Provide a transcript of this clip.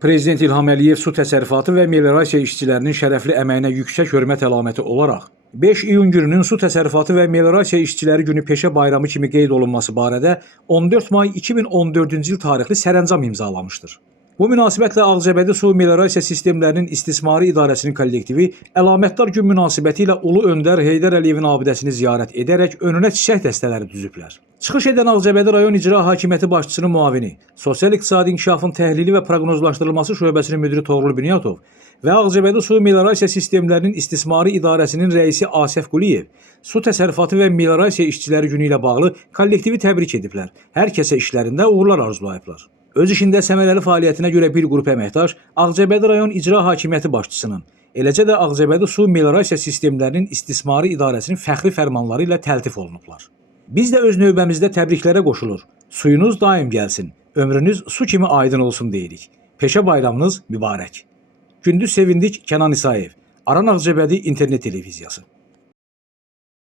Prezident İlham Əliyev su təsərrüfatı və meliorasiya işçilərinin şərəfli əməyinə yüksək hörmət əlaməti olaraq 5 iyun gününün su təsərrüfatı və meliorasiya işçiləri günü peşə bayramı kimi qeyd olunması barədə 14 may 2014-cü il tarixli sərəncam imzalamışdır. Bu münasibətlə Ağcabədi Su Meliorasiya Sistemlərinin İstismarı İdarəsinin kollektivi əlamətdar gün münasibəti ilə Ulu Öndər Heydər Əliyevin abidəsini ziyarət edərək önünə çiçək dəstələri düzüblər. Çıxış edən Ağcabədi rayon İcra Hakimiyyəti başçısının müavini, Sosial-İqtisadi İnkişafın Təhlili və Proqnozlaşdırılması şöbəsinin müdiri Toğrul Bünyatov və Ağcabədi Su Meliorasiya Sistemlərinin İstismarı İdarəsinin rəisi Asəf Quliyev su təsərrüfatı və meliorasiya işçiləri günü ilə bağlı kollektivi təbrik ediblər. Hər kəsə işlərində uğurlar arzulayıblar. Öz işində səmərəli fəaliyyətinə görə bir qrup əməkdaş Ağcabədi rayon İcra Hakimiyyəti başçısının, eləcə də Ağcabədi Su Meliorasiya Sistemlərinin İstismarı İdarəsinin fəxri fərmanları ilə təltif olunublar. Biz də öz növbəmizdə təbriklərə qoşulur. Suyunuz daim gəlsin, ömrünüz su kimi aydın olsun deyirik. Peşə bayramınız mübarək. Gündüz sevindik Kənan İsayev, Aran Ağcabədi İnternet Televiziyası.